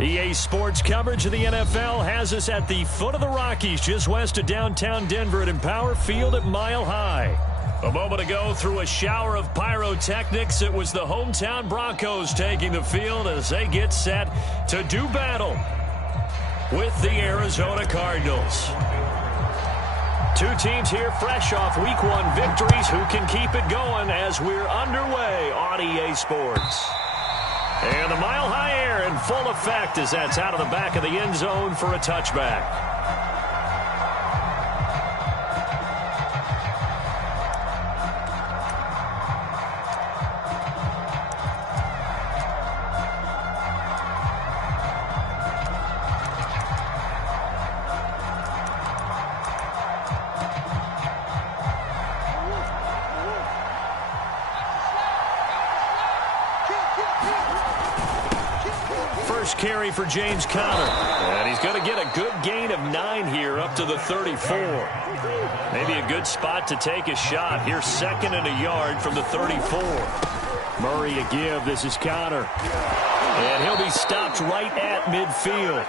EA Sports coverage of the NFL has us at the foot of the Rockies, just west of downtown Denver at Empower Field at Mile High. A moment ago, through a shower of pyrotechnics, it was the hometown Broncos taking the field as they get set to do battle with the Arizona Cardinals. Two teams here fresh off Week 1 victories. Who can keep it going as we're underway on EA Sports? And the Mile High air in full effect as that's out of the back of the end zone for a touchback. Carry for James Conner. And he's going to get a good gain of 9 here up to the 34. Maybe a good spot to take a shot. Here's 2nd and a yard from the 34. Murray a give. This is Conner. And he'll be stopped right at midfield.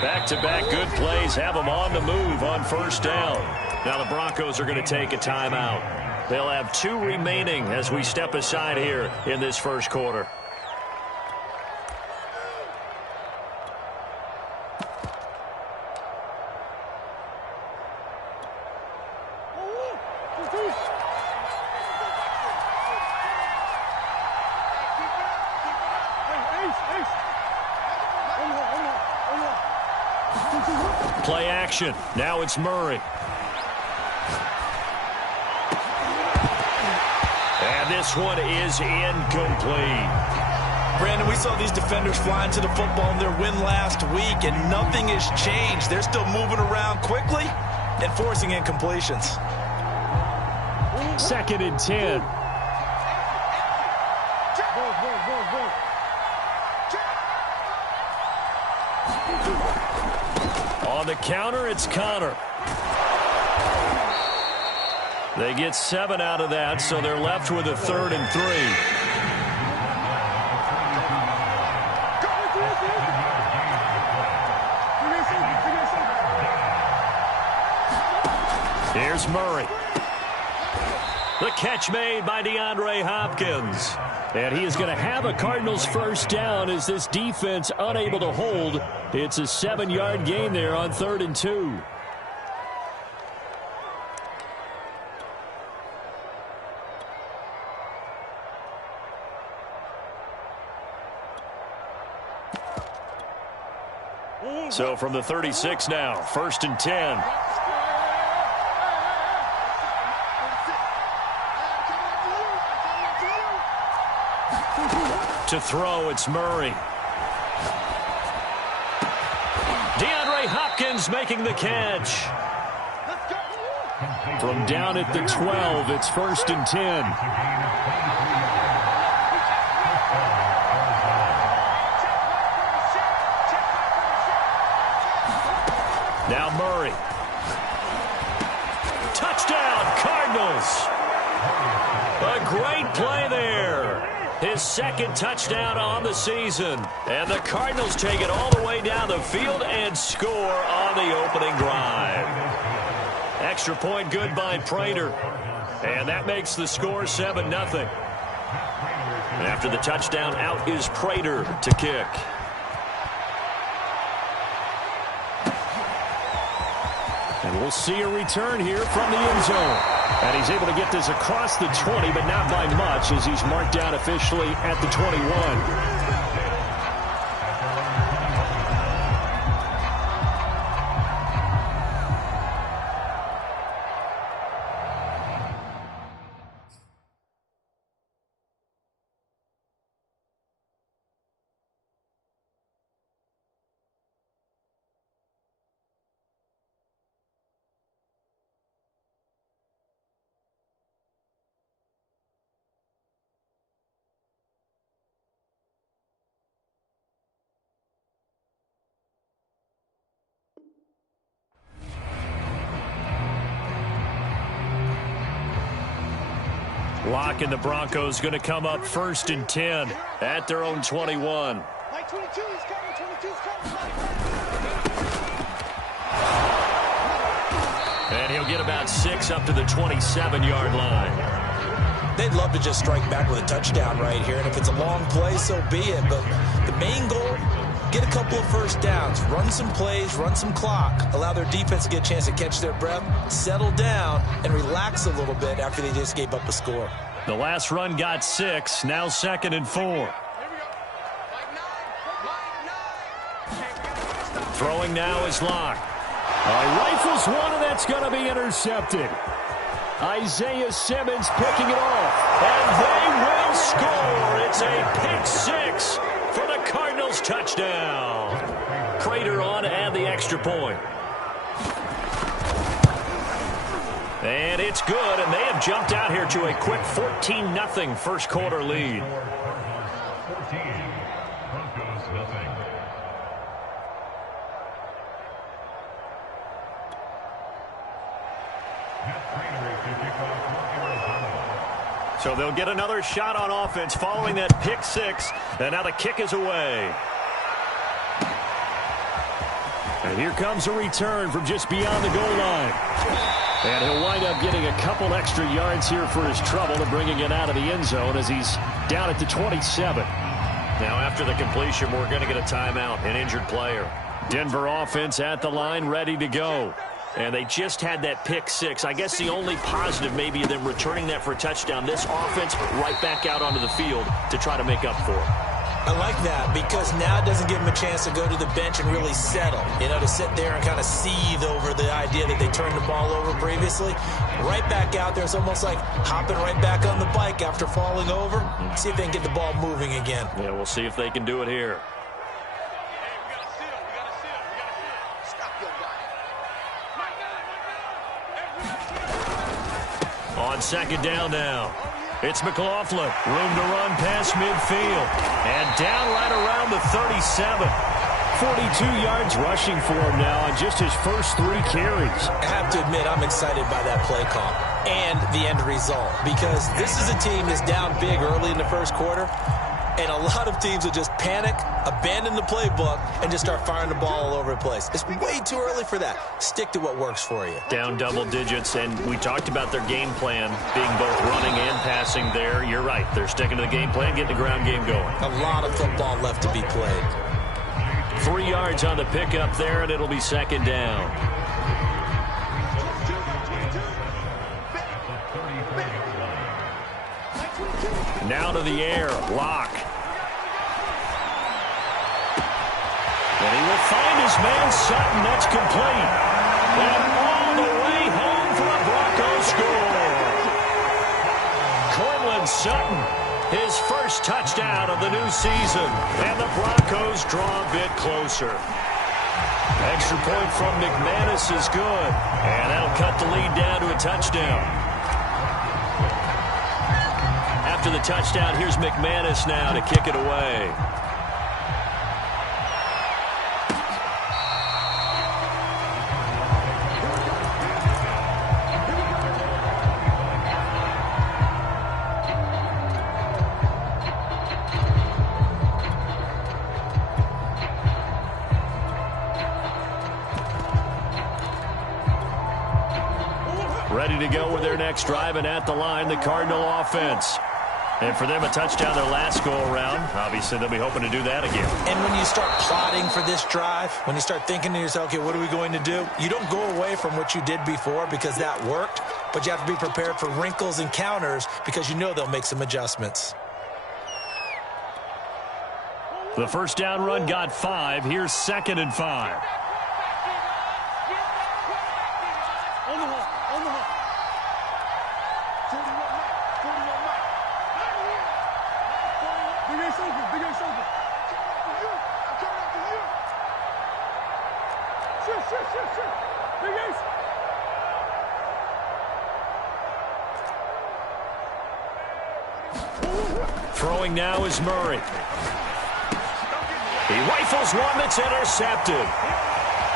Back-to-back good plays have him on the move on first down. Now the Broncos are going to take a timeout. They'll have 2 remaining as we step aside here in this first quarter. Play action. Now it's Murray. And this one is incomplete. Brandon, we saw these defenders flying to the football in their win last week, and nothing has changed. They're still moving around quickly and forcing incompletions. 2nd and 10. On the counter, it's Conner. They get 7 out of that, so they're left with a 3rd and 3. Here's Murray. The catch made by DeAndre Hopkins. And he is going to have a Cardinals first down as this defense unable to hold. It's a 7-yard gain there on 3rd and 2. So from the 36 now, 1st and 10. To throw, it's Murray. DeAndre Hopkins making the catch. From down at the 12, it's 1st and 10. Now Murray. Touchdown, Cardinals. A great play there. His 2nd touchdown on the season. And the Cardinals take it all the way down the field and score on the opening drive. Extra point good by Prater. And that makes the score 7-0. After the touchdown, out is Prater to kick. And we'll see a return here from the end zone. And he's able to get this across the 20, but not by much as he's marked down officially at the 21. Lock and the Broncos going to come up 1st and 10 at their own 21. And he'll get about 6 up to the 27-yard line. They'd love to just strike back with a touchdown right here, and if it's a long play, so be it. But the main goal, get a couple of first downs, run some plays, run some clock, allow their defense to get a chance to catch their breath, settle down, and relax a little bit after they just gave up a score. The last run got 6, now 2nd and 4. Throwing now is Locke. Rifles one, and that's going to be intercepted. Isaiah Simmons picking it off, and they will score. It's a pick 6 for the Cardinals touchdown. Prater on to add the extra point. And it's good, and they have jumped out here to a quick 14-0 first quarter lead. So they'll get another shot on offense following that pick 6, and now the kick is away. And here comes a return from just beyond the goal line. And he'll wind up getting a couple extra yards here for his trouble and bringing it out of the end zone as he's down at the 27. Now after the completion, we're going to get a timeout, an injured player. Denver offense at the line, ready to go. And they just had that pick 6. I guess the only positive maybe them returning that for a touchdown. This offense right back out onto the field to try to make up for it. I like that because now it doesn't give them a chance to go to the bench and really settle. You know, to sit there and kind of seethe over the idea that they turned the ball over previously. Right back out there. It's almost like hopping right back on the bike after falling over. See if they can get the ball moving again. Yeah, we'll see if they can do it here. On second down now, it's McLaughlin. Room to run past midfield. And down right around the 37. 42 yards rushing for him now on just his first 3 carries. I have to admit, I'm excited by that play call and the end result. Because this is a team that's down big early in the first quarter. And a lot of teams will just panic, abandon the playbook, and just start firing the ball all over the place. It's way too early for that. Stick to what works for you. Down double digits, and we talked about their game plan being both running and passing there. You're right. They're sticking to the game plan, getting the ground game going. A lot of football left to be played. 3 yards on the pickup there, and it'll be second down. Now to the air, Locke. And he will find his man Sutton. That's complete. And all the way home for a Broncos score. Cortland Sutton, his first touchdown of the new season. And the Broncos draw a bit closer. Extra point from McManus is good. And that'll cut the lead down to a touchdown. After the touchdown, here's McManus now to kick it away. Ready to go with their next drive, and at the line, the Cardinal offense. And for them, a touchdown their last go-around. Obviously, they'll be hoping to do that again. And when you start plotting for this drive, when you start thinking to yourself, okay, what are we going to do? You don't go away from what you did before because that worked, but you have to be prepared for wrinkles and counters because you know they'll make some adjustments. The first down run got 5. Here's 2nd and 5. Throwing now is Murray. He rifles one that's intercepted.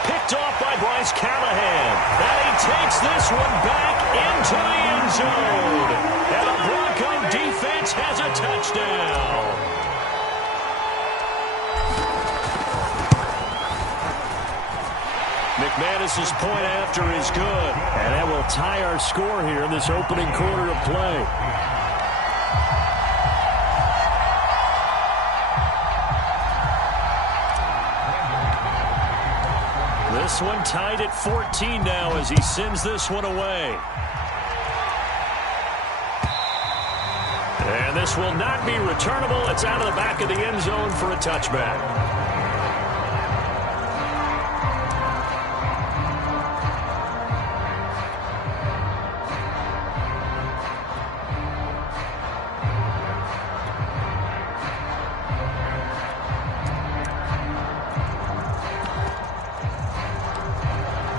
Picked off by Bryce Callahan. And he takes this one back into the end zone. And the Bronco defense has a touchdown. McManus's point after is good. And that will tie our score here in this opening quarter of play. This one tied at 14 now as he sends this one away. And this will not be returnable. It's out of the back of the end zone for a touchback.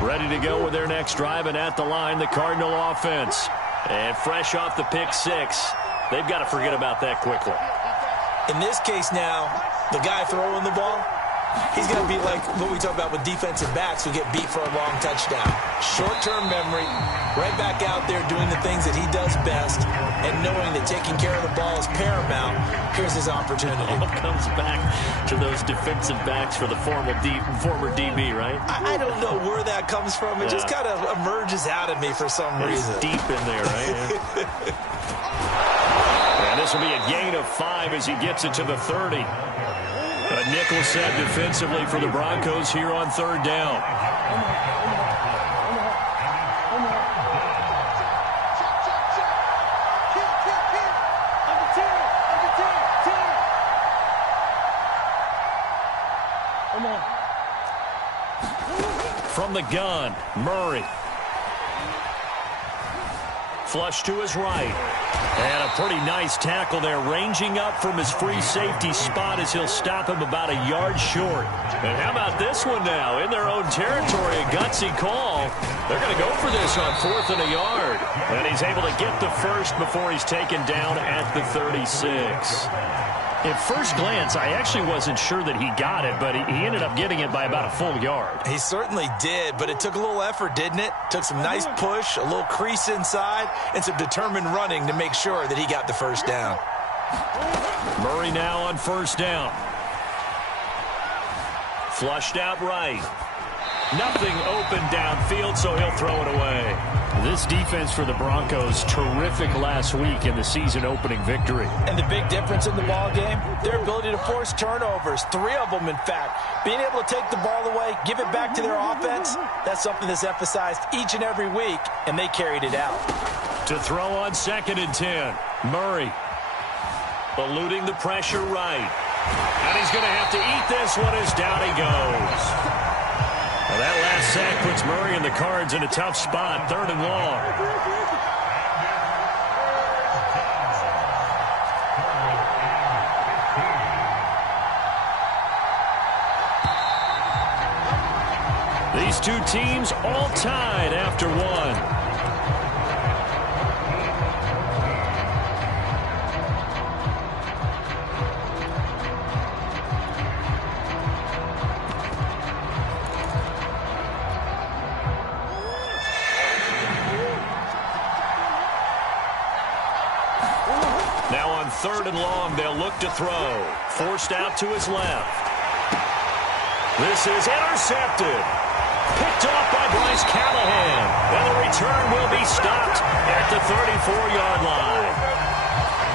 Ready to go with their next drive, and at the line, the Cardinal offense. And fresh off the pick six, they've got to forget about that quickly. In this case now, the guy throwing the ball, he's going to be like what we talk about with defensive backs who get beat for a long touchdown. Short-term memory, right back out there doing the things that he does best, and knowing that taking care of the ball is paramount. Here's his opportunity. All comes back to those defensive backs for the former DB, right? I don't know where that comes from. It just kind of emerges out of me for some reason. Deep in there, right? And this will be a gain of 5 as he gets it to the 30. A nickel set defensively for the Broncos here on third down. From the gun, Murray. Flush to his right. And a pretty nice tackle there, ranging up from his free safety spot as he'll stop him about a yard short. And how about this one now? In their own territory, a gutsy call. They're going to go for this on 4th and a yard. And he's able to get the first before he's taken down at the 36. At first glance, I actually wasn't sure that he got it, but he ended up getting it by about a full yard. He certainly did, but it took a little effort, didn't it? Took some nice push, a little crease inside, and some determined running to make sure that he got the first down. Murray now on first down. Flushed out right. Nothing open downfield, so he'll throw it away. This defense for the Broncos, terrific last week in the season-opening victory. And the big difference in the ball game, their ability to force turnovers, 3 of them, in fact. Being able to take the ball away, give it back to their offense, that's something that's emphasized each and every week, and they carried it out. To throw on 2nd and 10, Murray. Eluding the pressure right. And he's going to have to eat this one as down he goes. Well, that last sack puts Murray and the Cards in a tough spot, 3rd and long. These two teams all tied after one. Now on 3rd and long, they'll look to throw. Forced out to his left. This is intercepted. Picked off by Bryce Callahan. And the return will be stopped at the 34-yard line.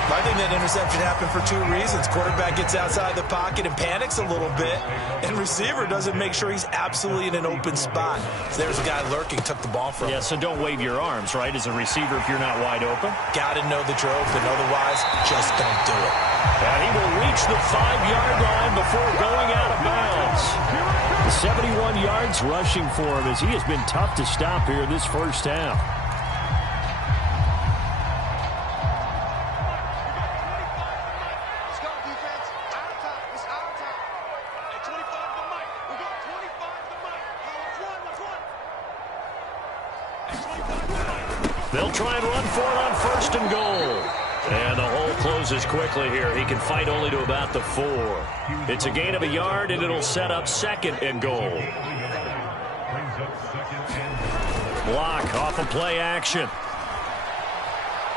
I think that interception happened for 2 reasons. Quarterback gets outside the pocket and panics a little bit, and receiver doesn't make sure he's absolutely in an open spot. So there's a guy lurking, took the ball from him. Yeah, so don't wave your arms, right, as a receiver if you're not wide open. Got to know that you're open. Otherwise, just don't do it. And he will reach the 5-yard line before going out of bounds. 71 yards rushing for him as he has been tough to stop here this first half. They'll try and run for it on 1st and goal. And the hole closes quickly here. He can fight only to about the 4. It's a gain of a yard, and it'll set up 2nd and goal. Block off of play action.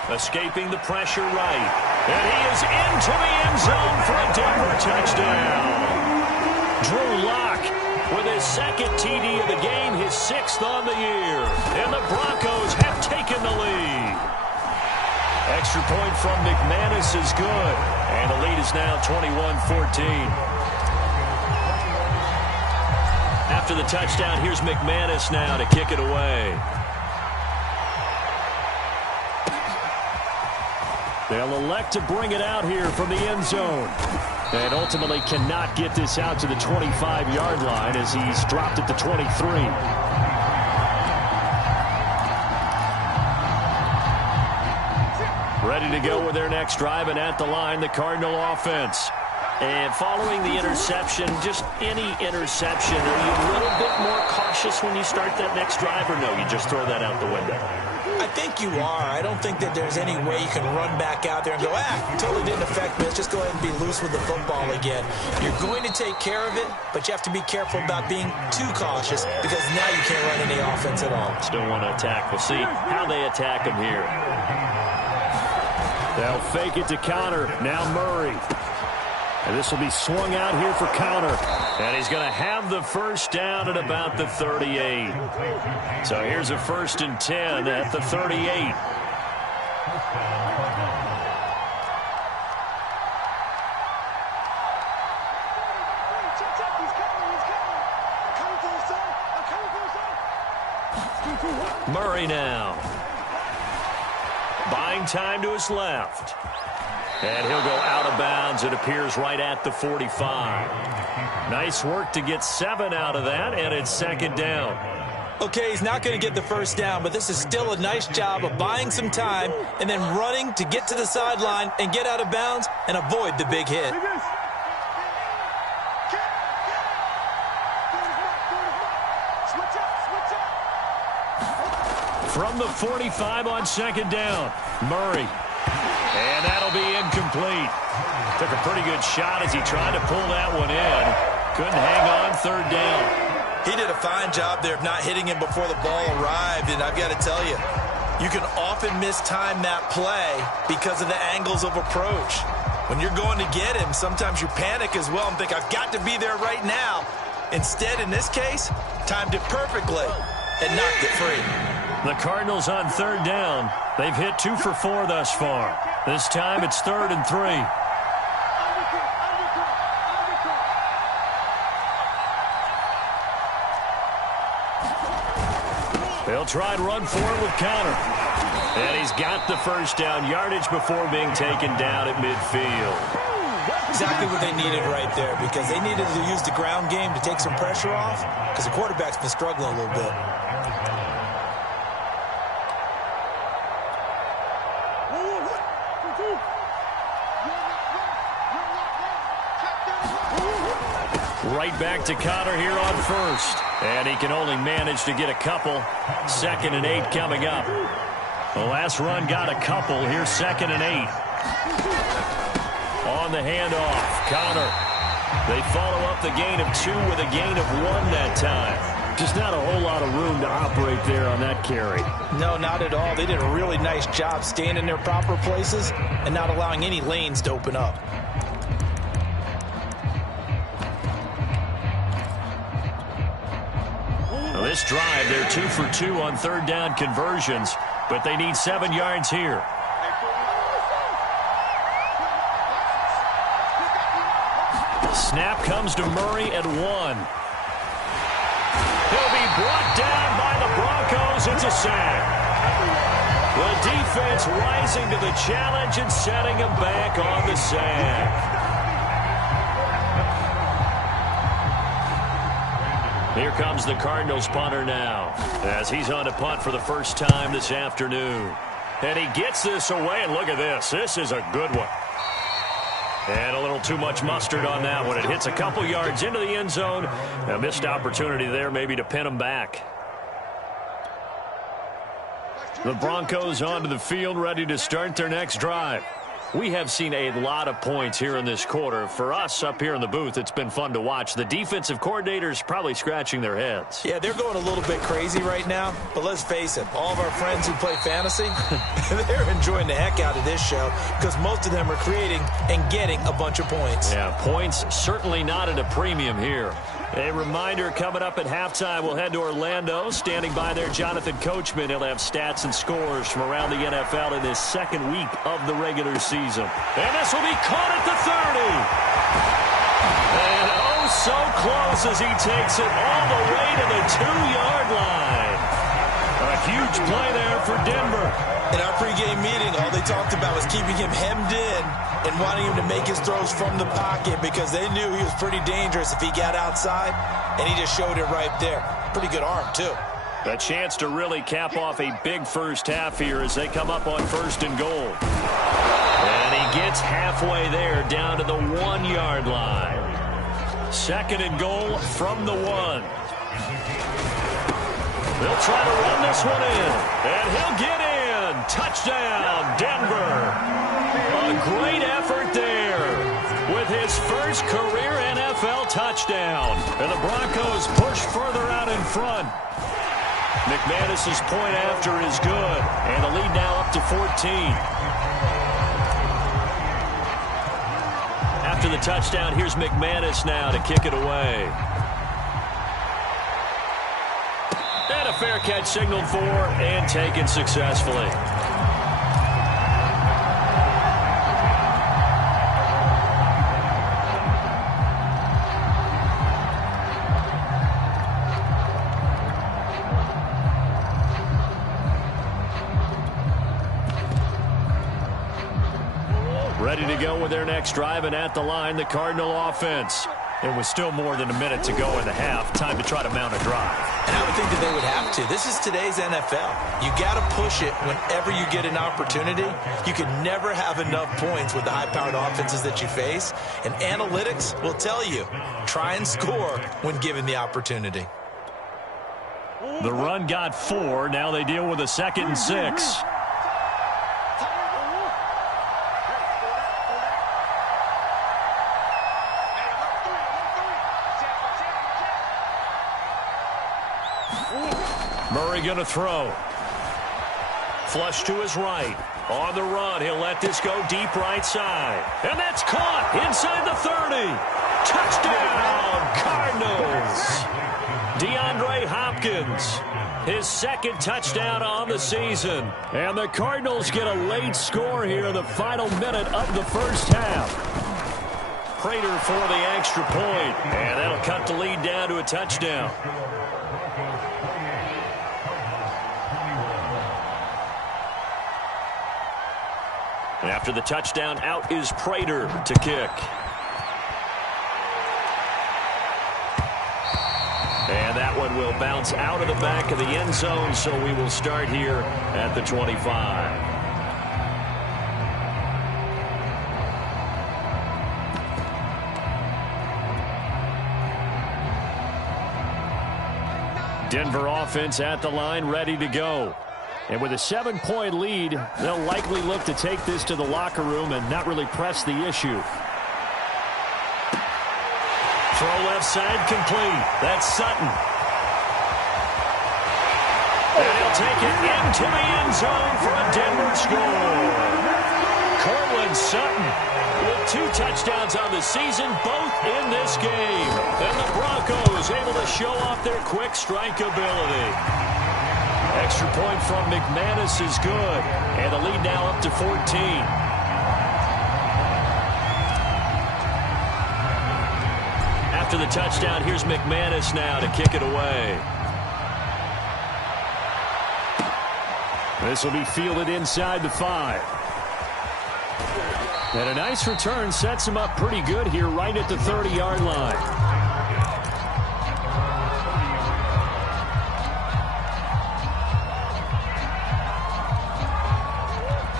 Escaping the pressure right. And he is into the end zone for a Denver touchdown. Drew Lock with his second TD of the game, his 6th on the year. And the Broncos have taken the lead. Extra point from McManus is good. And the lead is now 21-14. After the touchdown, here's McManus now to kick it away. They'll elect to bring it out here from the end zone. And ultimately cannot get this out to the 25-yard line as he's dropped it to 23. Ready to go with their next drive, and at the line, the Cardinal offense. And following the interception, just any interception, are you a little bit more cautious when you start that next drive, or no, you just throw that out the window? I think you are. I don't think that there's any way you can run back out there and go, totally didn't affect me. Let's just go ahead and be loose with the football again. You're going to take care of it, but you have to be careful about being too cautious because now you can't run any offense at all. Still want to attack. We'll see how they attack him here. They'll fake it to Connor. Now Murray. And this will be swung out here for Connor. And he's going to have the first down at about the 38. So here's a 1st and 10 at the 38. Murray now. Buying time to his left. And he'll go out of bounds. It appears right at the 45. Nice work to get 7 out of that, and it's 2nd down. Okay, he's not going to get the first down, but this is still a nice job of buying some time and then running to get to the sideline and get out of bounds and avoid the big hit. From the 45 on 2nd down, Murray. And that'll be incomplete. Took a pretty good shot as he tried to pull that one in. Couldn't hang on 3rd down. He did a fine job there of not hitting him before the ball arrived, and I've got to tell you, you can often mistime that play because of the angles of approach. When you're going to get him, sometimes you panic as well and think, I've got to be there right now. Instead, in this case, timed it perfectly and knocked it free. The Cardinals on 3rd down. They've hit 2 for 4 thus far. This time it's 3rd and 3. They'll try and run for it with Connor. And he's got the first down yardage before being taken down at midfield. Exactly what they needed right there, because they needed to use the ground game to take some pressure off because the quarterback's been struggling a little bit. Right back to Connor here on 1st. And he can only manage to get a couple. 2nd and 8 coming up. The last run got a couple. Here's 2nd and 8. On the handoff, Connor. They follow up the gain of 2 with a gain of 1 that time. Just not a whole lot of room to operate there on that carry. No, not at all. They did a really nice job staying in their proper places and not allowing any lanes to open up. This drive, they're 2 for 2 on 3rd down conversions, but they need 7 yards here. Snap comes to Murray at 1. He'll be brought down by the Broncos. It's a sack. The defense rising to the challenge and setting him back on the sack. Here comes the Cardinals punter now as he's on to punt for the first time this afternoon. And he gets this away, and look at this. This is a good one. And a little too much mustard on that one. It hits a couple yards into the end zone. A missed opportunity there maybe to pin him back. The Broncos onto the field ready to start their next drive. We have seen a lot of points here in this quarter. For us up here in the booth, it's been fun to watch. The defensive coordinators probably scratching their heads. Yeah, they're going a little bit crazy right now. But let's face it, all of our friends who play fantasy, they're enjoying the heck out of this show because most of them are creating and getting a bunch of points. Yeah, points certainly not at a premium here. A reminder coming up at halftime, we'll head to Orlando. Standing by there, Jonathan Coachman. He'll have stats and scores from around the NFL in this second week of the regular season. And this will be caught at the 30. And oh, so close as he takes it all the way to the 2-yard line. A huge play there for Denver. In our pregame meeting, all they talked about was keeping him hemmed in and wanting him to make his throws from the pocket because they knew he was pretty dangerous if he got outside, and he just showed it right there. Pretty good arm, too. A chance to really cap off a big first half here as they come up on 1st and goal. And he gets halfway there down to the 1-yard line. 2nd and goal from the 1. They'll try to run this one in, and he'll get in. Touchdown, Denver. A great effort there with his first career NFL touchdown. And the Broncos push further out in front. McManus's point after is good, and the lead now up to 14. After the touchdown, here's McManus now to kick it away. And a fair catch signaled for and taken successfully. Ready to go with their next drive, and at the line, the Cardinal offense. It was still more than a minute to go in the half. Time to try to mount a drive. And I would think that they would have to. This is today's NFL. You got to push it whenever you get an opportunity. You can never have enough points with the high-powered offenses that you face. And analytics will tell you, try and score when given the opportunity. The run got 4. Now they deal with a 2nd and 6. Murray going to throw. Flush to his right. On the run, he'll let this go deep right side. And that's caught inside the 30. Touchdown, Cardinals. DeAndre Hopkins, his 2nd touchdown on the season. And the Cardinals get a late score here in the final minute of the first half. Prater for the extra point. And that'll cut the lead down to a touchdown. After the touchdown, out is Prater to kick. And that one will bounce out of the back of the end zone, so we will start here at the 25. Denver offense at the line, ready to go. And with a 7-point lead, they'll likely look to take this to the locker room and not really press the issue. Throw left side complete. That's Sutton. And he'll take it into the end zone for a Denver score. Cortland Sutton with 2 touchdowns on the season, both in this game. And the Broncos able to show off their quick strike ability. Extra point from McManus is good. And the lead now up to 14. After the touchdown, here's McManus now to kick it away. This will be fielded inside the 5. And a nice return sets him up pretty good here right at the 30-yard line.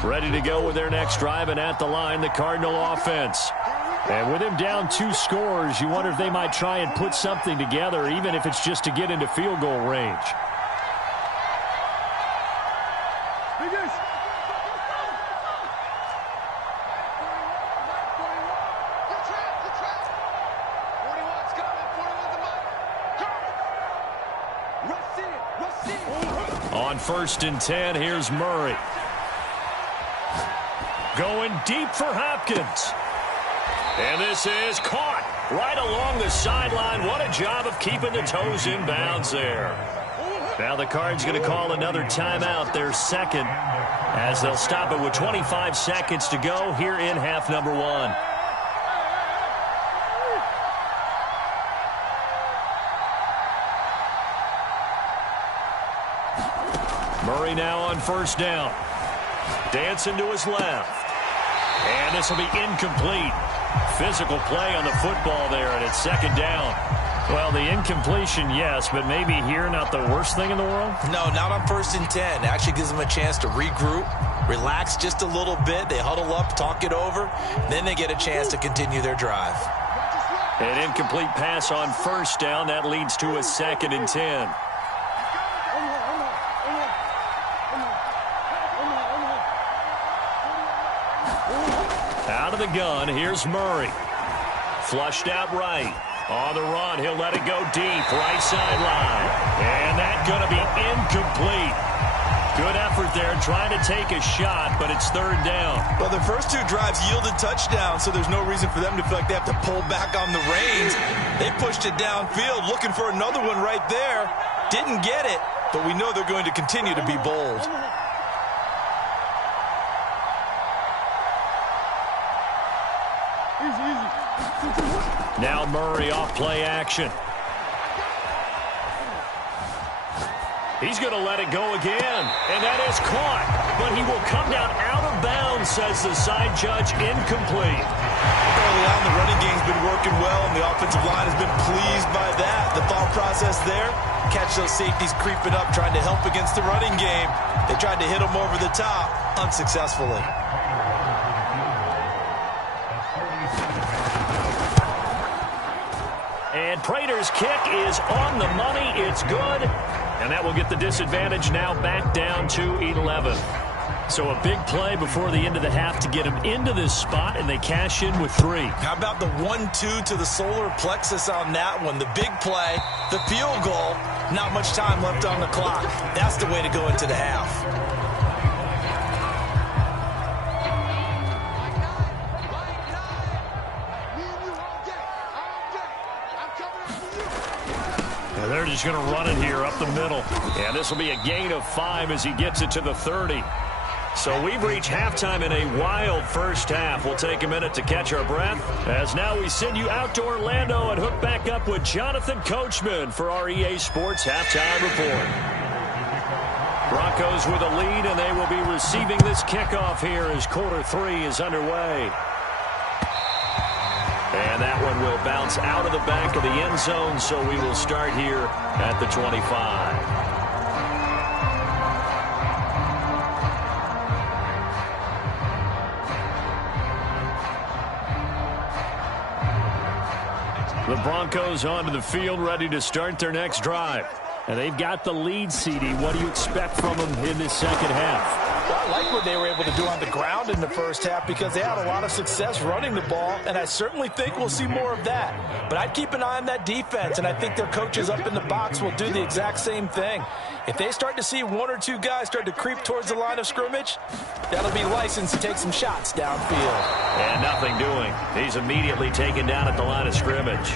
Ready to go with their next drive, and at the line, the Cardinal offense. And with him down 2 scores, you wonder if they might try and put something together, even if it's just to get into field goal range. On 1st and 10, here's Murray. Going deep for Hopkins. And this is caught right along the sideline. What a job of keeping the toes in bounds there. Now the Cards going to call another timeout, their second, as they'll stop it with 25 seconds to go here in half number one. Murray now on first down. Dancing to his left. And this will be incomplete. Physical play on the football there, and it's second down. Well, the incompletion, yes, but maybe here not the worst thing in the world? No, not on 1st and 10. Actually gives them a chance to regroup, relax just a little bit. They huddle up, talk it over. Then they get a chance to continue their drive. An incomplete pass on first down. That leads to a 2nd and 10. Out of the gun, here's Murray. Flushed out right. On the run, he'll let it go deep, right sideline. And that's going to be incomplete. Good effort there, trying to take a shot, but it's third down. Well, their first two drives yielded touchdowns, so there's no reason for them to feel like they have to pull back on the reins. They pushed it downfield, looking for another one right there. Didn't get it, but we know they're going to continue to be bold. Now Murray off play action. He's going to let it go again, and that is caught. But he will come down out of bounds, says the side judge, incomplete. Early on, the running game's been working well, and the offensive line has been pleased by that. The thought process there, catch those safeties creeping up, trying to help against the running game. They tried to hit them over the top, unsuccessfully. And Prater's kick is on the money. It's good. And that will get the disadvantage now back down to 11. So a big play before the end of the half to get them into this spot, and they cash in with 3. How about the 1-2 to the solar plexus on that one? The big play, the field goal, not much time left on the clock. That's the way to go into the half. They're just going to run it here up the middle. And this will be a gain of 5 as he gets it to the 30. So we've reached halftime in a wild first half. We'll take a minute to catch our breath, as now we send you out to Orlando and hook back up with Jonathan Coachman for our EA Sports Halftime Report. Broncos with a lead, and they will be receiving this kickoff here as quarter 3 is underway. And that one will bounce out of the back of the end zone, so we will start here at the 25. The Broncos onto the field, ready to start their next drive. And they've got the lead, CD. What do you expect from them in this second half? Well, I like what they were able to do on the ground in the first half because they had a lot of success running the ball, and I certainly think we'll see more of that. But I'd keep an eye on that defense, and I think their coaches up in the box will do the exact same thing. If they start to see 1 or 2 guys start to creep towards the line of scrimmage, that'll be licensed to take some shots downfield. And nothing doing. He's immediately taken down at the line of scrimmage.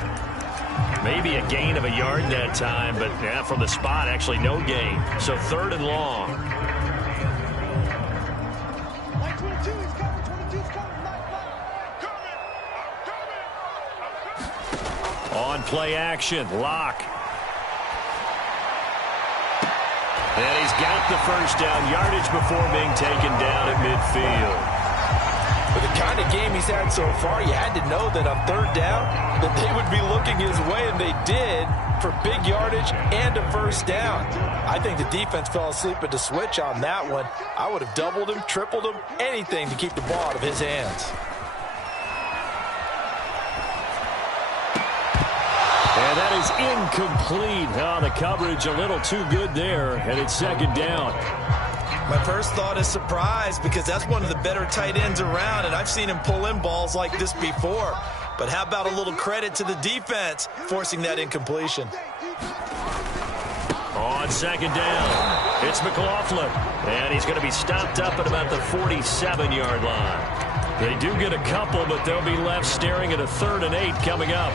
Maybe a gain of a yard that time, but yeah, from the spot, actually no gain. So 3rd and long. On play action, Locke. And he's got the first down, yardage before being taken down at midfield. With the kind of game he's had so far, you had to know that on 3rd down that they would be looking his way, and they did, for big yardage and a first down. I think the defense fell asleep at the switch on that one. I would have doubled him, tripled him, anything to keep the ball out of his hands. And that is incomplete. Oh, the coverage a little too good there, and it's 2nd down. My first thought is surprise, because that's one of the better tight ends around, and I've seen him pull in balls like this before. But how about a little credit to the defense forcing that incompletion? On 2nd down, it's McLaughlin, and he's going to be stopped up at about the 47-yard line. They do get a couple, but they'll be left staring at a 3rd and 8 coming up.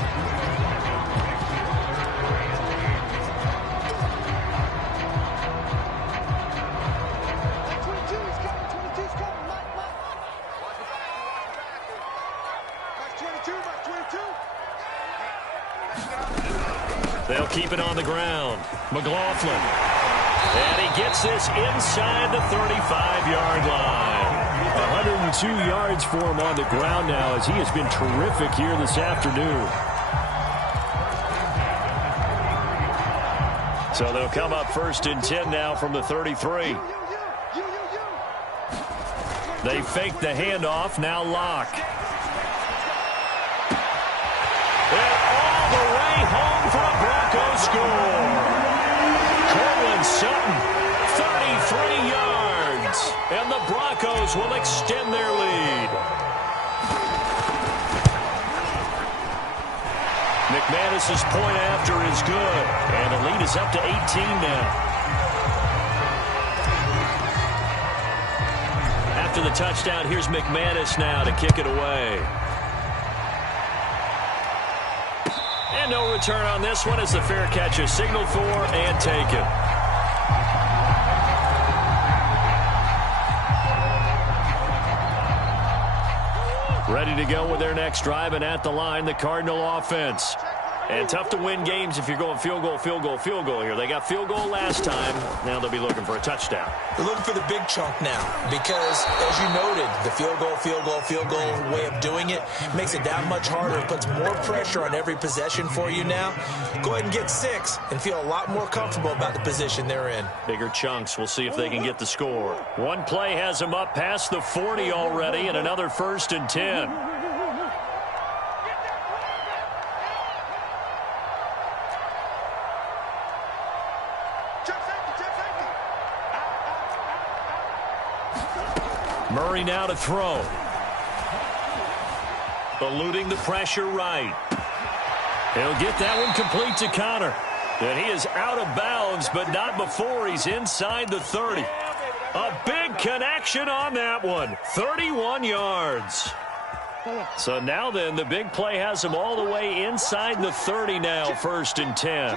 They'll keep it on the ground. McLaughlin. And he gets this inside the 35-yard line. 102 yards for him on the ground now as he has been terrific here this afternoon. So they'll come up 1st and 10 now from the 33. They fake the handoff. Now Locke. And all the way home for a Broncos score. Cortland Sutton, 33 yards. And the Broncos will extend their lead. McManus's point after is good. And the lead is up to 18 now. After the touchdown, here's McManus now to kick it away. And no return on this one as the fair catch is signaled for and taken. Ready to go with their next drive, and at the line, the Cardinal offense. And tough to win games if you're going field goal, field goal, field goal here. They got field goal last time. Now they'll be looking for a touchdown. They're looking for the big chunk now because, as you noted, the field goal, field goal, field goal way of doing it makes it that much harder. It puts more pressure on every possession for you now. Go ahead and get 6 and feel a lot more comfortable about the position they're in. Bigger chunks. We'll see if they can get the score. One play has them up past the 40 already, and another 1st and 10. Murray now to throw. Eluding the pressure right. He'll get that one complete to Connor. And he is out of bounds, but not before he's inside the 30. A big connection on that one. 31 yards. So now then, the big play has him all the way inside the 30 now, 1st and 10.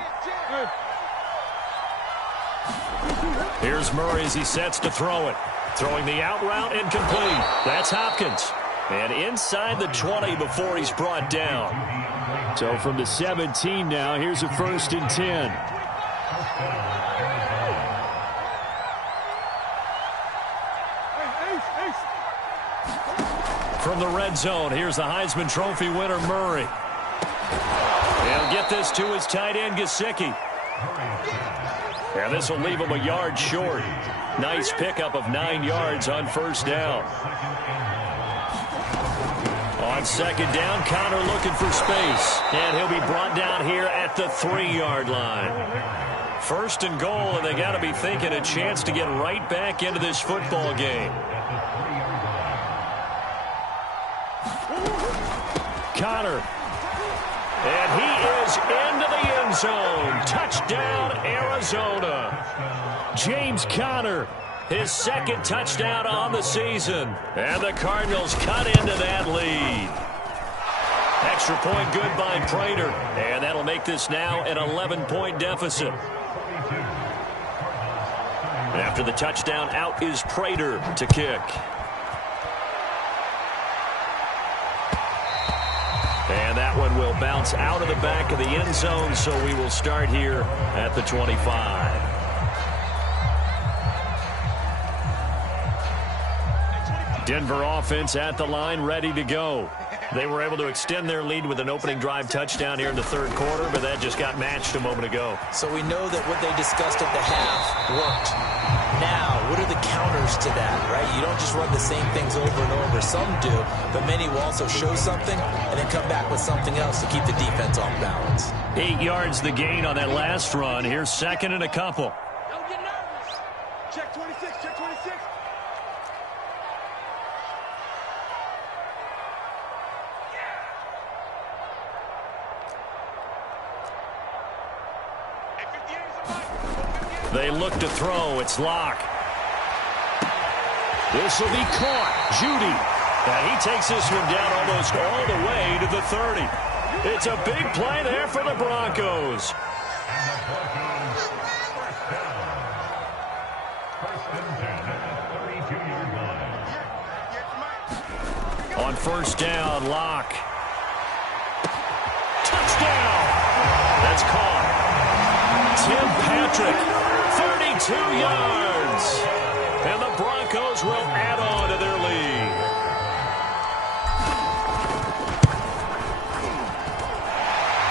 Here's Murray as he sets to throw it. Throwing the out route and complete. That's Hopkins. And inside the 20 before he's brought down. So from the 17 now, here's a 1st and 10. From the red zone, here's the Heisman Trophy winner, Murray. He'll get this to his tight end, Gesicki. And this will leave him a yard short. Nice pickup of 9 yards on 1st down. On 2nd down, Connor looking for space. And he'll be brought down here at the 3-yard line. 1st and goal, and they got to be thinking a chance to get right back into this football game. Connor. And he is into the end zone. Touchdown, Arizona. James Conner, his 2nd touchdown on the season. And the Cardinals cut into that lead. Extra point good by Prater. And that'll make this now an 11-point deficit. After the touchdown, out is Prater to kick. And that one will bounce out of the back of the end zone, so we will start here at the 25. Denver offense at the line, ready to go. They were able to extend their lead with an opening drive touchdown here in the 3rd quarter, but that just got matched a moment ago. So we know that what they discussed at the half worked. Now, what are the counters to that, right? You don't just run the same things over and over. Some do, but many will also show something and then come back with something else to keep the defense off balance. 8 yards the gain on that last run. Here's 2nd and a couple. Don't get nervous. Check 26, check 26. They look to throw. It's Locke. This will be caught. Judy. And he takes this one down almost all the way to the 30. It's a big play there for the Broncos. On first down, Locke. Touchdown! That's caught. Tim Patrick, 32 yards. And the Broncos will add on to their lead.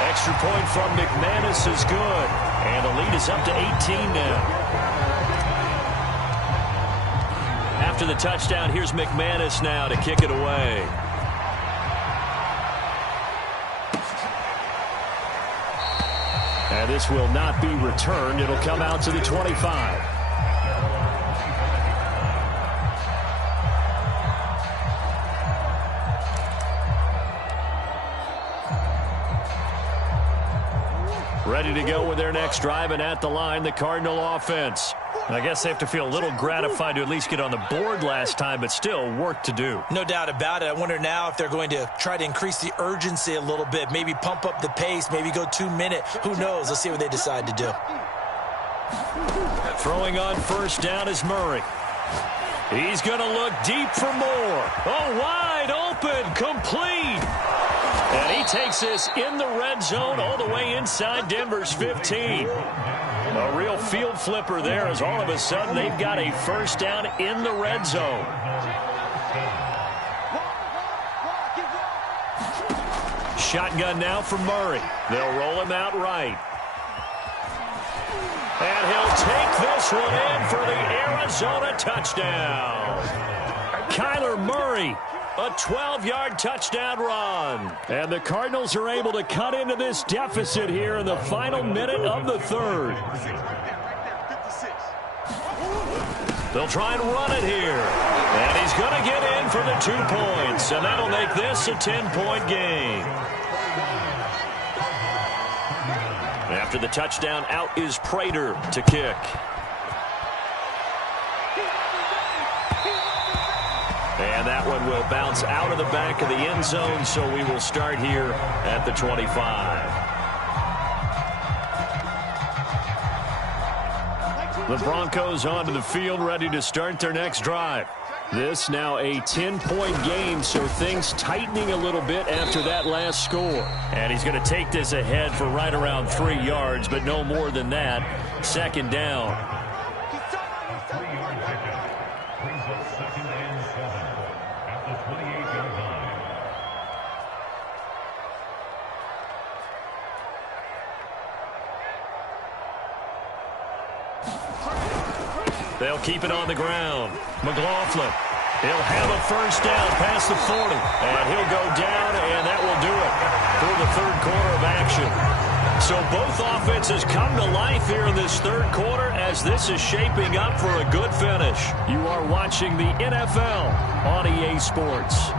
Extra point from McManus is good. And the lead is up to 18 now. After the touchdown, here's McManus now to kick it away. And this will not be returned. It'll come out to the 25. Ready to go with their next drive, and at the line, the Cardinal offense. I guess they have to feel a little gratified to at least get on the board last time, but still work to do. No doubt about it. I wonder now if they're going to try to increase the urgency a little bit, maybe pump up the pace, maybe go 2 minute. Who knows? Let's see what they decide to do. Throwing on first down is Murray. He's going to look deep for more. Oh, wide open, complete. And he takes this in the red zone all the way inside Denver's 15. A real field flipper there as all of a sudden they've got a first down in the red zone. Shotgun now from Murray. They'll roll him out right. And he'll take this one in for the Arizona touchdown. Kyler Murray, a 12-yard touchdown run. And the Cardinals are able to cut into this deficit here in the final minute of the third. They'll try and run it here. And he's going to get in for the 2 points. And that'll make this a 10-point game. After the touchdown, out is Prater to kick. And that one will bounce out of the back of the end zone, so we will start here at the 25. The Broncos onto the field, ready to start their next drive. This now a 10-point game, so things tightening a little bit after that last score. And he's going to take this ahead for right around 3 yards, but no more than that. Second down. They'll keep it on the ground. McLaughlin, he'll have a first down past the 40. And he'll go down, and that will do it for the third quarter of action. So both offenses come to life here in this third quarter as this is shaping up for a good finish. You are watching the NFL on EA Sports.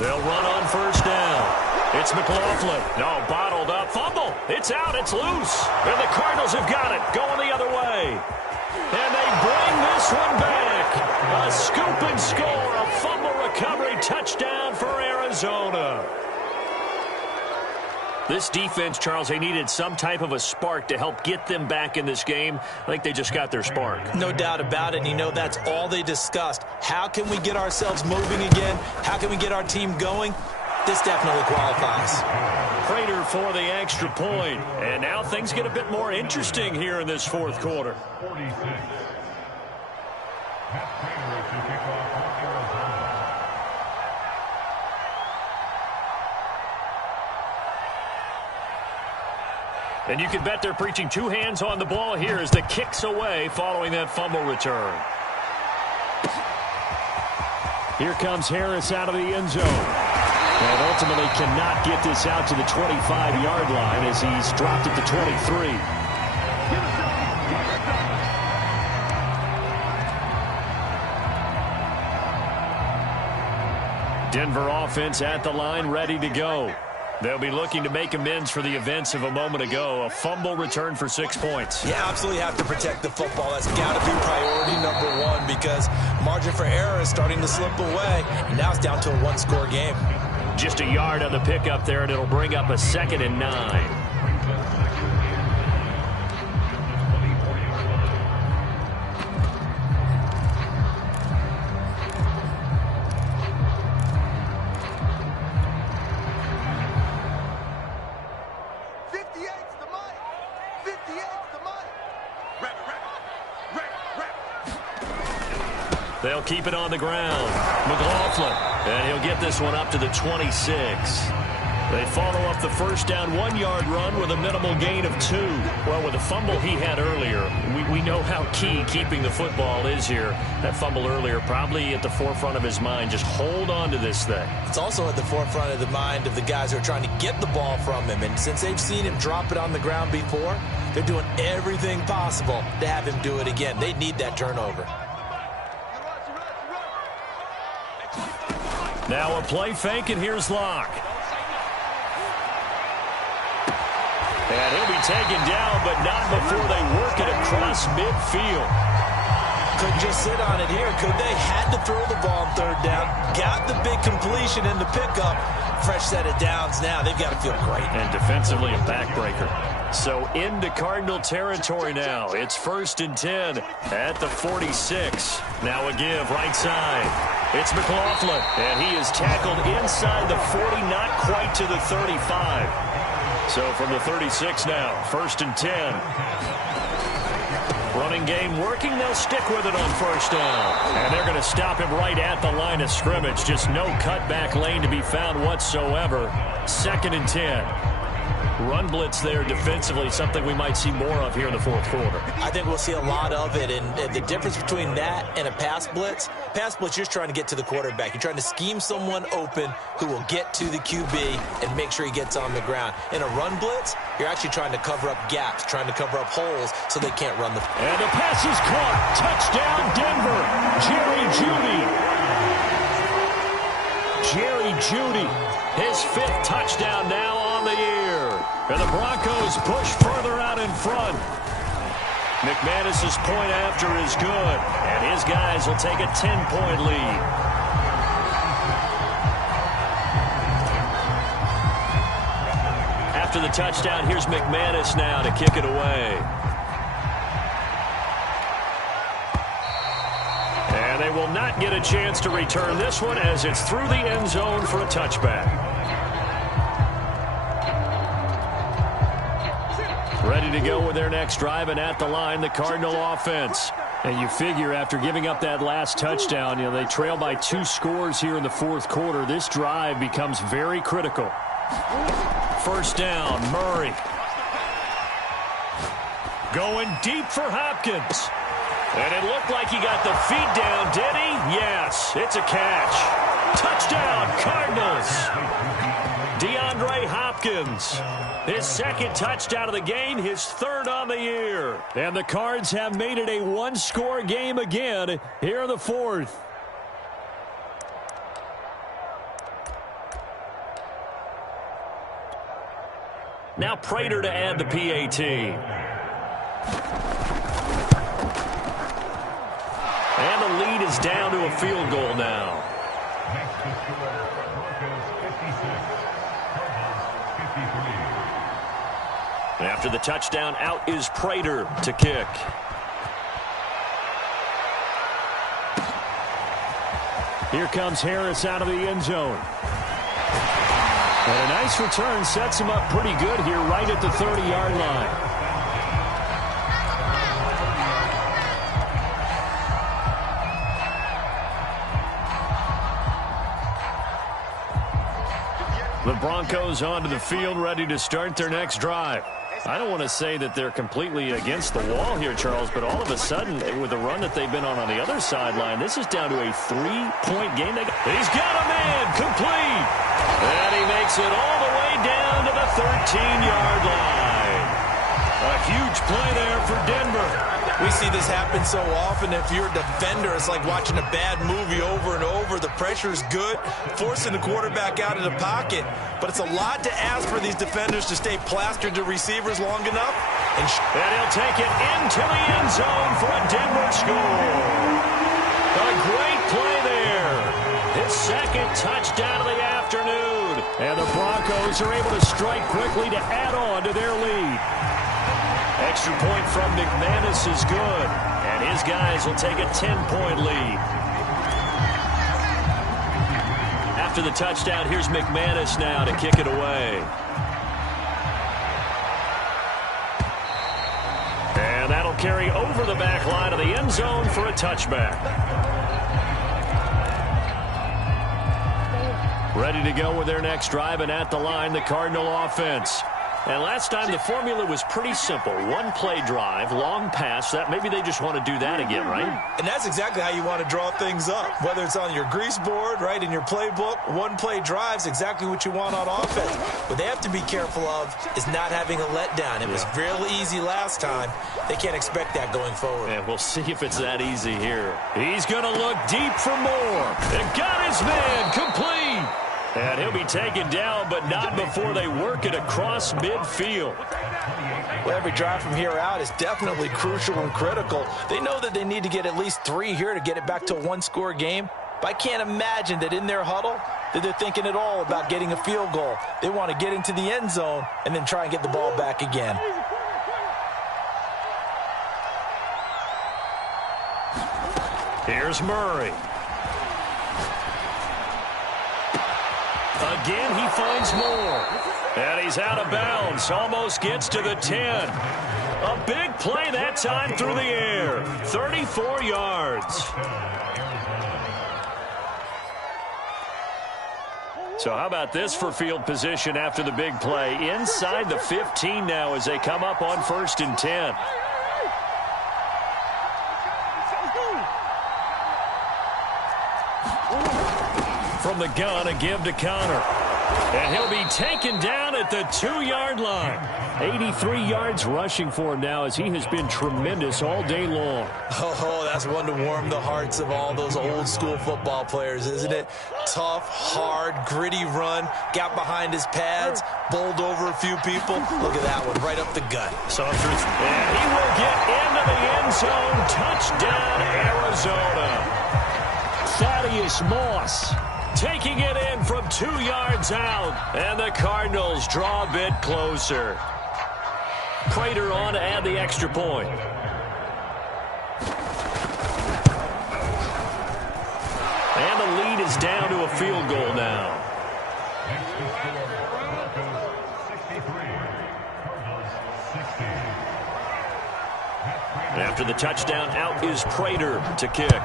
They'll run on first down. It's McLaughlin. No, bottled up. Fumble. It's out. It's loose. And the Cardinals have got it. Going the other way. And they bring this one back. A scoop and score. A fumble recovery touchdown for Arizona. This defense, Charles, they needed some type of a spark to help get them back in this game. I think they just got their spark. No doubt about it. And you know that's all they discussed. How can we get ourselves moving again? How can we get our team going? This definitely qualifies. Prater for the extra point. And now things get a bit more interesting here in this fourth quarter. And you can bet they're preaching two hands on the ball here as the kick's away following that fumble return. Here comes Harris out of the end zone. And ultimately cannot get this out to the 25-yard line as he's dropped at the 23. Denver offense at the line, ready to go. They'll be looking to make amends for the events of a moment ago. A fumble return for 6 points. Yeah, absolutely have to protect the football. That's got to be priority number one because margin for error is starting to slip away. And now it's down to a one-score game. Just a yard on the pickup there, and it'll bring up a 2nd and 9. They'll keep it on the ground. McLaughlin, and he'll get this one up to the 26. They follow up the first down 1-yard run with a minimal gain of 2. Well, with the fumble he had earlier, we know how key keeping the football is here. That fumble earlier probably at the forefront of his mind. Just hold on to this thing. It's also at the forefront of the mind of the guys who are trying to get the ball from him. And since they've seen him drop it on the ground before, they're doing everything possible to have him do it again. They need that turnover. Now a play fake, and here's Locke. And he'll be taken down, but not before they work it across midfield. Couldn't just sit on it here, could they? Had to throw the ball on 3rd down. Got the big completion in the pickup. Fresh set of downs now. They've got to feel great. And defensively a backbreaker. So into Cardinal territory now. It's 1st and 10 at the 46. Now a give right side. It's McLaughlin, and he is tackled inside the 40, not quite to the 35. So from the 36 now, 1st and 10. Running game working. They'll stick with it on 1st down. And they're going to stop him right at the line of scrimmage. Just no cutback lane to be found whatsoever. 2nd and 10. Run blitz there defensively, something we might see more of here in the 4th quarter. I think we'll see a lot of it, and the difference between that and a pass blitz, you're just trying to get to the quarterback. You're trying to scheme someone open who will get to the QB and make sure he gets on the ground. In a run blitz, you're actually trying to cover up gaps, trying to cover up holes so they can't run the... And the pass is caught. Touchdown, Denver. Jerry Jeudy, his 5th touchdown now on the year. And the Broncos push further out in front. McManus's point after is good, and his guys will take a 10-point lead. After the touchdown, here's McManus now to kick it away. And they will not get a chance to return this one as it's through the end zone for a touchback. Ready to go with their next drive, and at the line, the Cardinal offense. And you figure after giving up that last touchdown, they trail by 2 scores here in the 4th quarter. This drive becomes very critical. 1st down, Murray. Going deep for Hopkins. And it looked like he got the feet down, did he? Yes, it's a catch. Touchdown, Cardinals. DeAndre Hopkins. His 2nd touchdown of the game, his 3rd on the year. And the Cards have made it a 1-score game again here in the 4th. Now Prater to add the PAT. And the lead is down to a field goal now. After the touchdown, out is Prater to kick. Here comes Harris out of the end zone. And a nice return sets him up pretty good here right at the 30-yard line. The Broncos onto the field, ready to start their next drive. I don't want to say that they're completely against the wall here, Charles, but all of a sudden, with the run that they've been on the other sideline, this is down to a 3-point game. He's got a man, complete. And he makes it all the way down to the 13-yard line. A huge play there for Denver. We see this happen so often. If you're a defender, it's like watching a bad movie over and over. The pressure is good, forcing the quarterback out of the pocket. But it's a lot to ask for these defenders to stay plastered to receivers long enough. And he'll take it into the end zone for a Denver score. A great play there. His second touchdown of the afternoon. And the Broncos are able to strike quickly to add on to their lead. Extra point from McManus is good. And his guys will take a 10-point lead. After the touchdown, here's McManus now to kick it away. And that'll carry over the back line of the end zone for a touchback. Ready to go with their next drive, and at the line, the Cardinal offense. And last time, the formula was pretty simple. One-play drive, long pass. That maybe they just want to do that again, right? And that's exactly how you want to draw things up. Whether it's on your grease board, right, in your playbook, one-play drive's exactly what you want on offense. What they have to be careful of is not having a letdown. It was real easy last time. They can't expect that going forward. And we'll see if it's that easy here. He's going to look deep for more. And got his man complete. And he'll be taken down, but not before they work it across midfield. Well, every drive from here out is definitely crucial and critical. They know that they need to get at least 3 here to get it back to a one-score game. But I can't imagine that in their huddle that they're thinking at all about getting a field goal. They want to get into the end zone and then try and get the ball back again. Here's Murray. Again, he finds more. And he's out of bounds. Almost gets to the 10. A big play that time through the air. 34 yards. So how about this for field position after the big play? Inside the 15 now as they come up on 1st and 10. From the gun, a give to Connor. And he'll be taken down at the 2-yard line. 83 yards rushing for him now as he has been tremendous all day long. Oh, that's one to warm the hearts of all those old-school football players, isn't it? Tough, hard, gritty run. Got behind his pads, bowled over a few people. Look at that one, right up the gut. And he will get into the end zone. Touchdown, Arizona. Thaddeus Moss taking it in from 2 yards out. And the Cardinals draw a bit closer. Prater on to add the extra point. And the lead is down to a field goal now. After the touchdown, out is Prater to kick.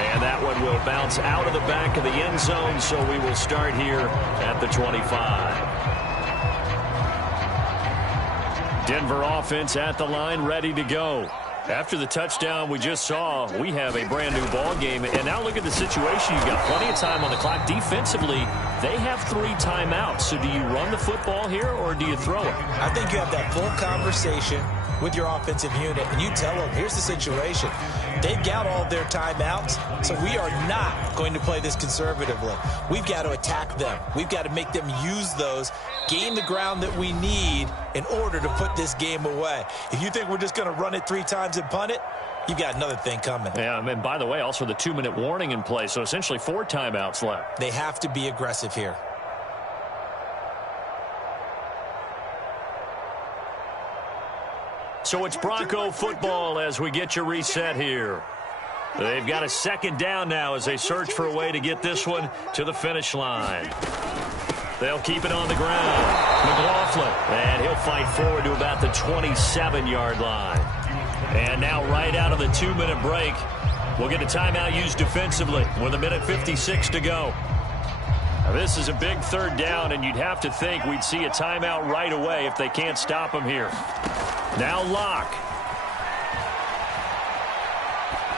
And that one will bounce out of the back of the end zone, so we will start here at the 25. Denver offense at the line, ready to go. After the touchdown we just saw, we have a brand-new ball game. And now look at the situation. You've got plenty of time on the clock. Defensively, they have 3 timeouts. So do you run the football here, or do you throw it? I think you have that full conversation with your offensive unit, and you tell them, here's the situation. They've got all their timeouts, so we are not going to play this conservatively. We've got to attack them. We've got to make them use those, gain the ground that we need in order to put this game away. If you think we're just going to run it 3 times and punt it, you've got another thing coming. Yeah, and by the way, also the 2-minute warning in play, so essentially 4 timeouts left. They have to be aggressive here. So it's Bronco football as we get you reset here. They've got a 2nd down now as they search for a way to get this one to the finish line. They'll keep it on the ground. McLaughlin, and he'll fight forward to about the 27-yard line. And now right out of the 2-minute break, we'll get a timeout used defensively with 1:56 to go. Now this is a big 3rd down, and you'd have to think we'd see a timeout right away if they can't stop him here. Now Locke.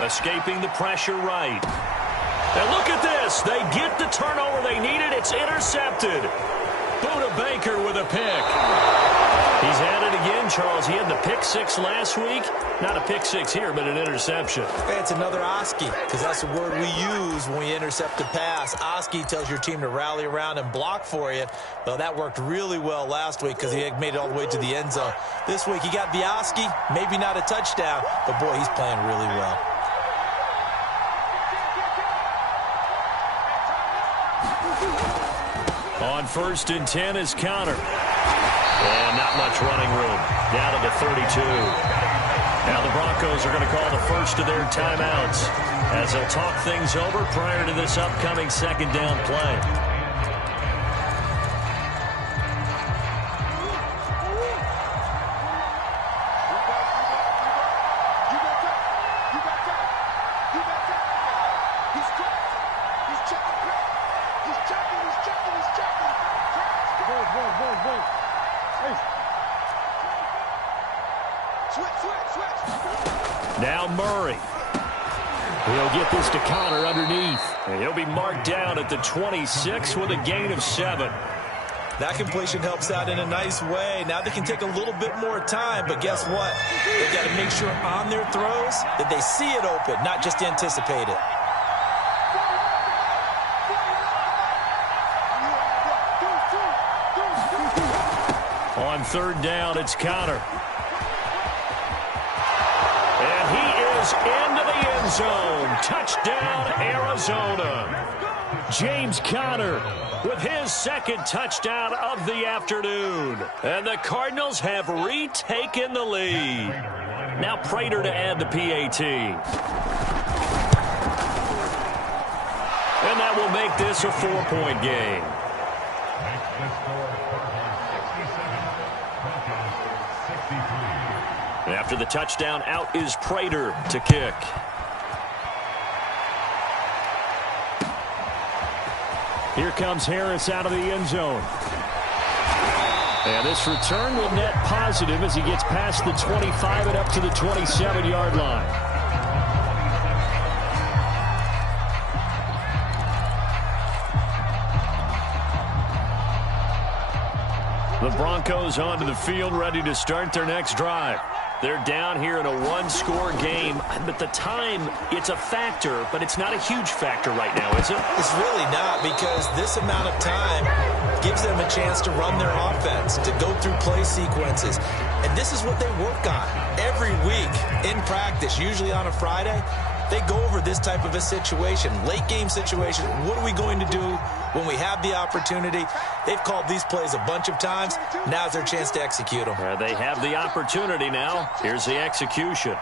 Escaping the pressure right. And look at this. They get the turnover they needed. It's intercepted. Buda Baker with a pick. He's at it again, Charles. He had the pick six last week. Not a pick six here, but an interception. Hey, it's another Oski, because that's the word we use when we intercept a pass. Oski tells your team to rally around and block for you. Well, that worked really well last week because he had made it all the way to the end zone. This week he got the Oski, maybe not a touchdown, but boy, he's playing really well. On 1st and 10 is Connor. And not much running room. Down to the 32. Now the Broncos are going to call the first of their timeouts as they'll talk things over prior to this upcoming second down play. Now Murray. He'll get this to Connor underneath. And he'll be marked down at the 26 with a gain of 7. That completion helps out in a nice way. Now they can take a little bit more time, but guess what? They've got to make sure on their throws that they see it open, not just anticipate it. On 3rd down, it's Connor. And he is into the end zone. Touchdown, Arizona. James Conner with his second touchdown of the afternoon. And the Cardinals have retaken the lead. Now Prater to add the PAT. And that will make this a 4-point game. After the touchdown, out is Prater to kick. Here comes Harris out of the end zone. And this return will net positive as he gets past the 25 and up to the 27-yard line. The Broncos onto the field, ready to start their next drive. They're down here in a one-score game, but the time, it's a factor, but it's not a huge factor right now, is it? It's really not, because this amount of time gives them a chance to run their offense, to go through play sequences. And this is what they work on every week in practice, usually on a Friday. They go over this type of a situation, late game situation. What are we going to do when we have the opportunity? They've called these plays a bunch of times. Now's their chance to execute them. They have the opportunity now. Here's the execution.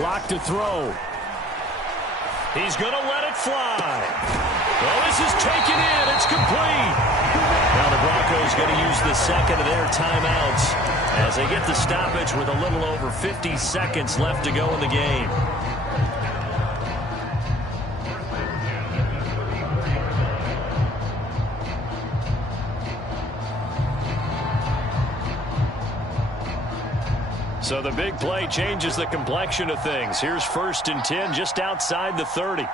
Lock to throw. He's going to let it fly. Well, this is taken in. It's complete. Now the Broncos going to use the second of their timeouts as they get the stoppage with a little over 50 seconds left to go in the game. So the big play changes the complexion of things. Here's 1st and 10 just outside the 30.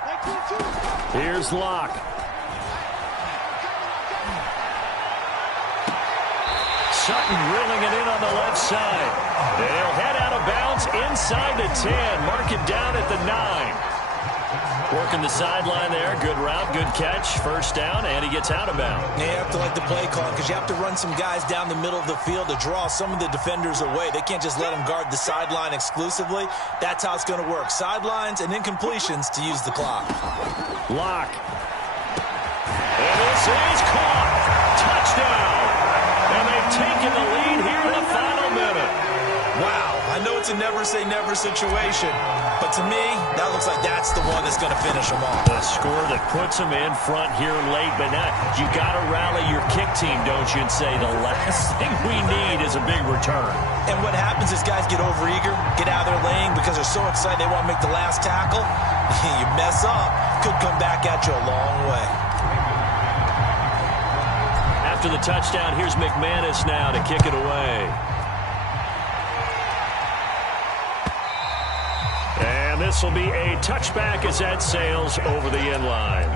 Here's Locke. Sutton reeling it in on the left side. And he'll head out of bounds inside the 10. Mark it down at the 9. Working the sideline there. Good route, good catch. First down, and he gets out of bounds. You have to like the play call because you have to run some guys down the middle of the field to draw some of the defenders away. They can't just let them guard the sideline exclusively. That's how it's going to work. Sidelines and incompletions to use the clock. Lock. And this is caught. Touchdown. And they've taken the lead here in the final minute. Wow. I know it's a never-say-never situation, but to me, that looks like that's the one that's going to finish them off. The score that puts them in front here late, but now you got to rally your kick team, don't you, and say the last thing we need is a big return. And what happens is guys get overeager, get out of their lane because they're so excited they want to make the last tackle. You mess up, could come back at you a long way. After the touchdown, here's McManus now to kick it away. And this will be a touchback as that sails over the end line.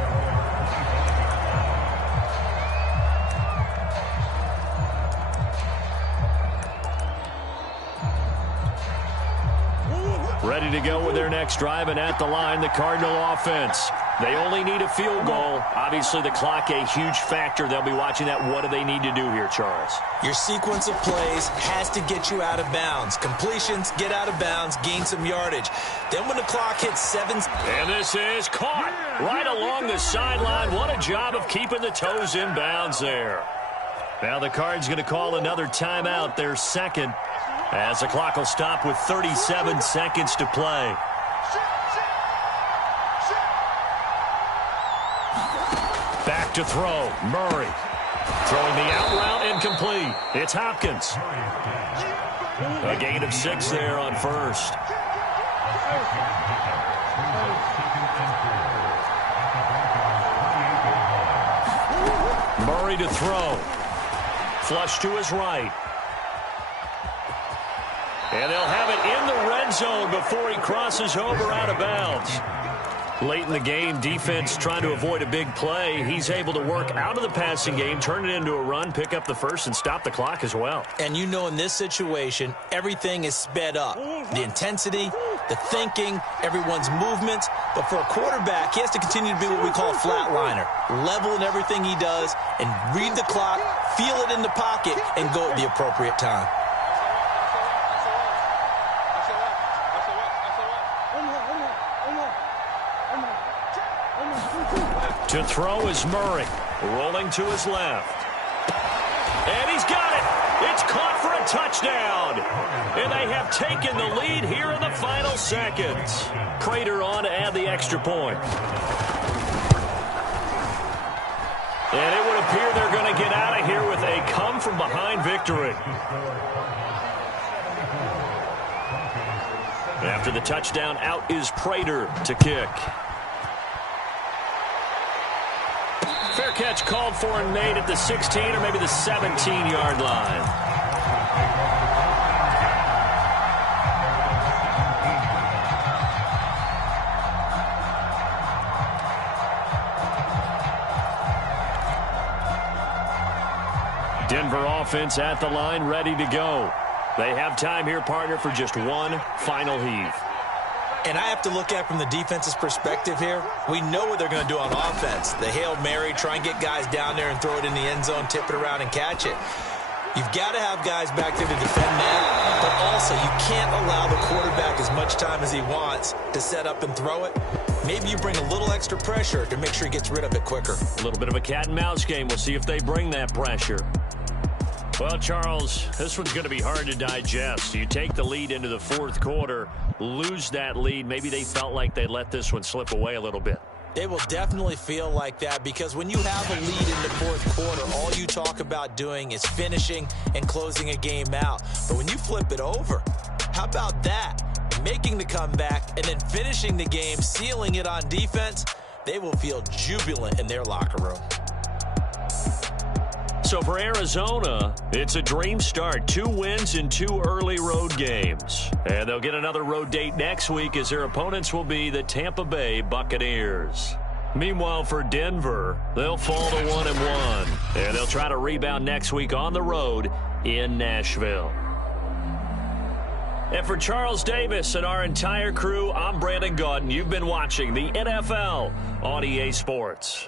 Ready to go with their next drive, and at the line, the Cardinal offense. They only need a field goal. Obviously, the clock a huge factor. They'll be watching that. What do they need to do here, Charles? Your sequence of plays has to get you out of bounds. Completions, get out of bounds, gain some yardage. Then when the clock hits 7... And this is caught right along the sideline. What a job of keeping the toes in bounds there. Now the Cards going to call another timeout, their second, as the clock will stop with 37 seconds to play. Back to throw, Murray. Throwing the out route, incomplete. It's Hopkins. A gain of 6 there on first. Murray to throw. Flush to his right. And they'll have it in the red zone before he crosses over out of bounds. Late in the game, defense trying to avoid a big play. He's able to work out of the passing game, turn it into a run, pick up the first, and stop the clock as well. And you know in this situation, everything is sped up. The intensity, the thinking, everyone's movements. But for a quarterback, he has to continue to be what we call a flatliner. Level in everything he does and read the clock, feel it in the pocket, and go at the appropriate time. To throw is Murray, rolling to his left. And he's got it. It's caught for a touchdown. And they have taken the lead here in the final seconds. Prater on to add the extra point. And it would appear they're going to get out of here with a come-from-behind victory. After the touchdown, out is Prater to kick. Fair catch called for and made at the 16 or maybe the 17-yard line. Denver offense at the line, ready to go. They have time here, partner, for just one final heave. And I have to look at from the defense's perspective here. We know what they're going to do on offense. The Hail Mary, try and get guys down there and throw it in the end zone, tip it around and catch it. You've got to have guys back there to defend that, but also you can't allow the quarterback as much time as he wants to set up and throw it. Maybe you bring a little extra pressure to make sure he gets rid of it quicker. A little bit of a cat and mouse game. We'll see if they bring that pressure. Well, Charles, this one's going to be hard to digest. You take the lead into the fourth quarter, lose that lead. Maybe they felt like they let this one slip away a little bit. They will definitely feel like that because when you have a lead in the fourth quarter, all you talk about doing is finishing and closing a game out. But when you flip it over, how about that? Making the comeback and then finishing the game, sealing it on defense, they will feel jubilant in their locker room. So for Arizona, it's a dream start. 2 wins in 2 early road games. And they'll get another road date next week as their opponents will be the Tampa Bay Buccaneers. Meanwhile, for Denver, they'll fall to 1-1. And they'll try to rebound next week on the road in Nashville. And for Charles Davis and our entire crew, I'm Brandon Gaudin. You've been watching the NFL on EA Sports.